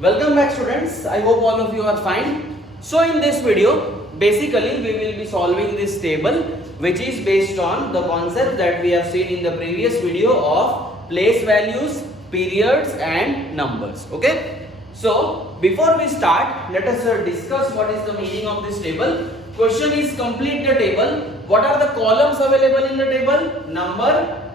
Welcome back students. I hope all of you are fine. So in this video, basically we will be solving this table which is based on the concept that we have seen in the previous video of place values, periods and numbers. Okay. So before we start, let us discuss what is the meaning of this table. Question is complete the table. What are the columns available in the table? Number,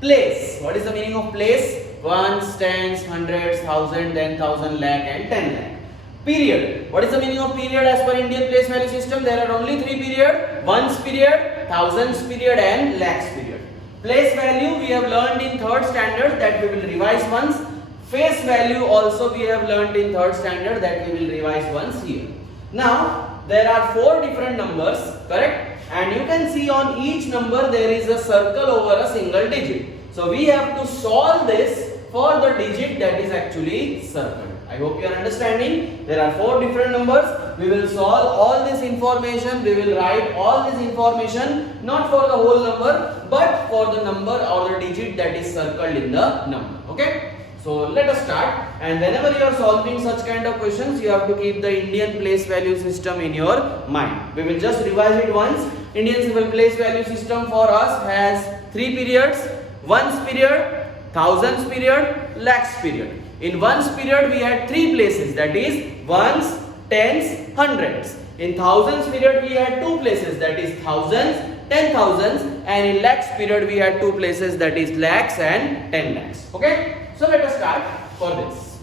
place. What is the meaning of place? Ones, tens, hundreds, thousand, 10,000, lakh and 10 lakh. Period. What is the meaning of period as per Indian place value system? There are only three period. Ones period, thousands period and lakhs period. Place value we have learned in third standard, that we will revise once. Face value also we have learned in third standard, that we will revise once here. Now there are four different numbers, correct? And you can see on each number there is a circle over a single digit. So we have to solve this for the digit that is actually circled. I hope you are understanding. There are four different numbers. We will solve all this information. We will write all this information not for the whole number but for the number or the digit that is circled in the number. Okay. So let us start, and whenever you are solving such kind of questions, you have to keep the Indian place value system in your mind. We will just revise it once. Indian civil place value system for us has three periods: ones period, thousands period, lakhs period. In ones period we had three places, that is ones, tens, hundreds. In thousands period we had two places, that is thousands, 10,000s, and in lakhs period we had two places, that is lakhs and 10 lakhs. Okay. So let us start for this.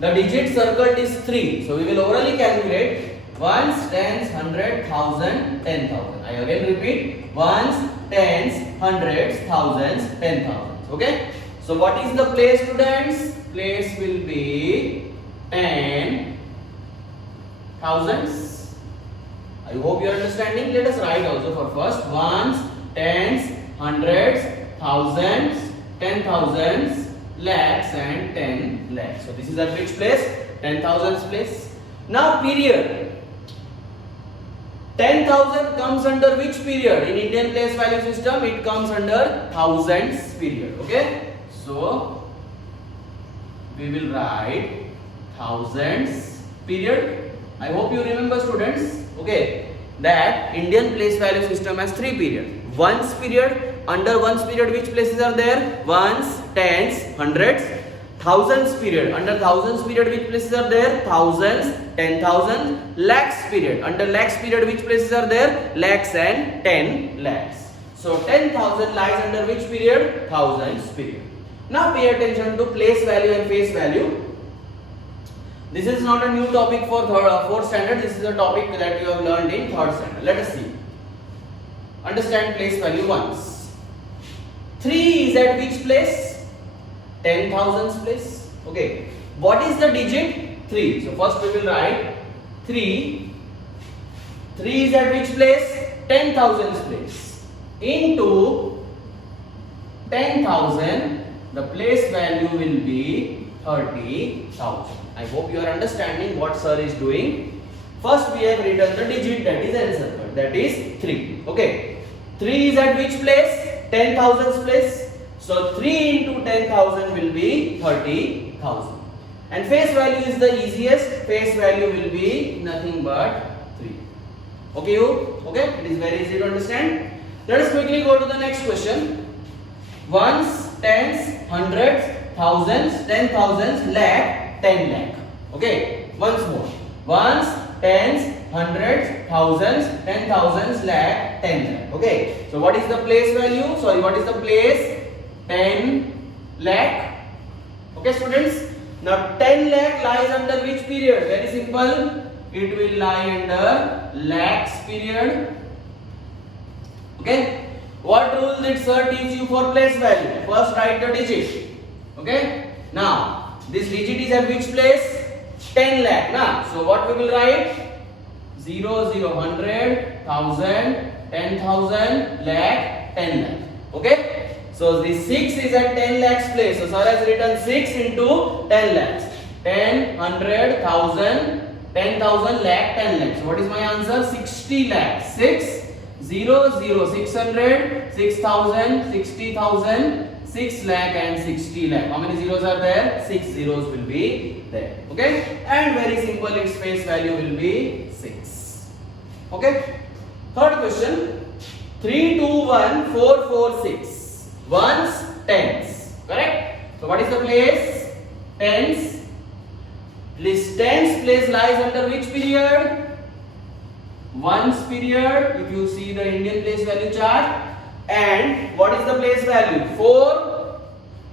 The digit circled is 3. So we will orally calculate ones, tens, hundred, thousand, 10,000. I again repeat, ones, tens, hundreds, thousands, 10,000. Okay. So what is the place, students? Place will be 10 thousands. I hope you are understanding. Let us write also for first. Ones, tens, hundreds, thousands, 10,000s, lakhs and 10 lakhs. So this is at which place? 10,000s place. Now period. 10,000 comes under which period? In Indian place value system it comes under thousands period. Okay. So we will write thousands period. I hope you remember, students. Okay. That Indian place value system has three period. Ones period. Under ones period which places are there? Ones, tens, hundreds. Thousands period. Under thousands period which places are there? Thousands, 10,000. Lakhs period. Under lakhs period which places are there? Lakhs and 10 lakhs. So 10,000 lies under which period? Thousands period. Now pay attention to place value and face value. This is not a new topic for fourth standard. This is a topic that you have learned in third standard. Let us see. Understand place value once. 3 is at which place? 10,000s place. Okay. What is the digit? 3. So first we will write 3. 3 is at which place? 10,000s place. Into 10,000, the place value will be 30,000. I hope you are understanding what sir is doing. First we have written the digit that is encircled, that is 3. Okay. 3 is at which place? 10,000s place. So 3 into 10,000 will be 30,000. And face value is the easiest. Face value will be nothing but 3. Okay, you? Okay, it is very easy to understand. Let us quickly go to the next question. Ones, tens, hundreds, thousands, 10,000s, lakh, 10 lakh. Okay, once more. Ones, tens, hundreds, thousands, 10,000s, lakh, 10 lakh. Okay. So what is the place value? Sorry, what is the place? 10 lakh. Okay, students. Now 10 lakh lies under which period? Very simple. It will lie under lakhs period. Okay. What rule did sir teach you for place value? First write the digit. Okay. Now this digit is at which place? 10 lakh. Now, so what we will write? 0, 0, 100, 1000, 10,000, lakh, 10 lakh. Okay. So this 6 is at 10 lakhs place. So sir has written 6 into 10 lakhs. 10, 100, 1000, 10,000, lakh, 10 lakhs. So what is my answer? 60 lakhs. 6, 0, 0, 600, 6,000, 60,000, 6 lakh and 60 lakh. How many zeros are there? 6 zeros will be there. Okay? And very simple, its face value will be 6. Okay? Third question. 3, 2, 1, 4, 4, 6. Ones, tens. Correct? So what is the place? Tens. This tens place lies under which period? Ones period. If you see the Indian place value chart. And what is the place value? 4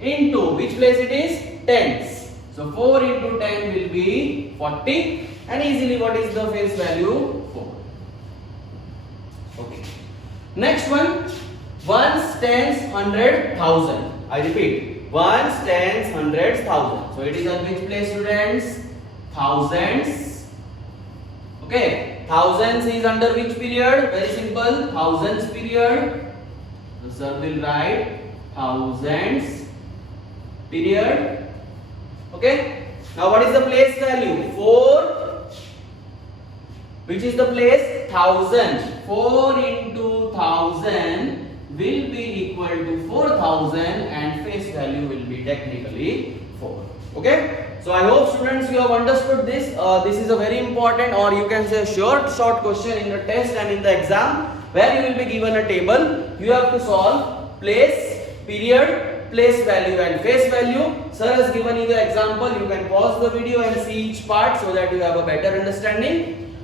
into which place it is? Tens. So 4 into 10 will be 40. And easily what is the face value? 4. Okay. Next one. Ones, tens, 100, 1000. I repeat. Ones, tens, hundreds, 1000. So it is at which place, students? Thousands. Okay. Thousands is under which period? Very simple. Thousands period. The sir will write thousands period. Okay. Now what is the place value? 4. Which is the place? 1000. 4 into 1000 will be equal to 4000 and face value will be technically 4. Okay. So I hope students you have understood this. This is a very important, or you can say short question in the test and in the exam, where you will be given a table. You have to solve place, period, place value and face value. Sir has given you the example. You can pause the video and see each part so that you have a better understanding.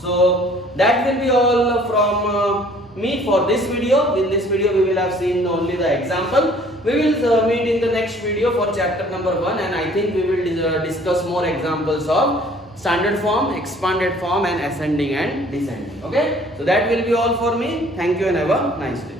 So that will be all from me for this video. In this video we will have seen only the example. We will meet in the next video for chapter number 1, and I think we will discuss more examples of standard form, expanded form and ascending and descending. Okay. So that will be all for me. Thank you and have a nice day.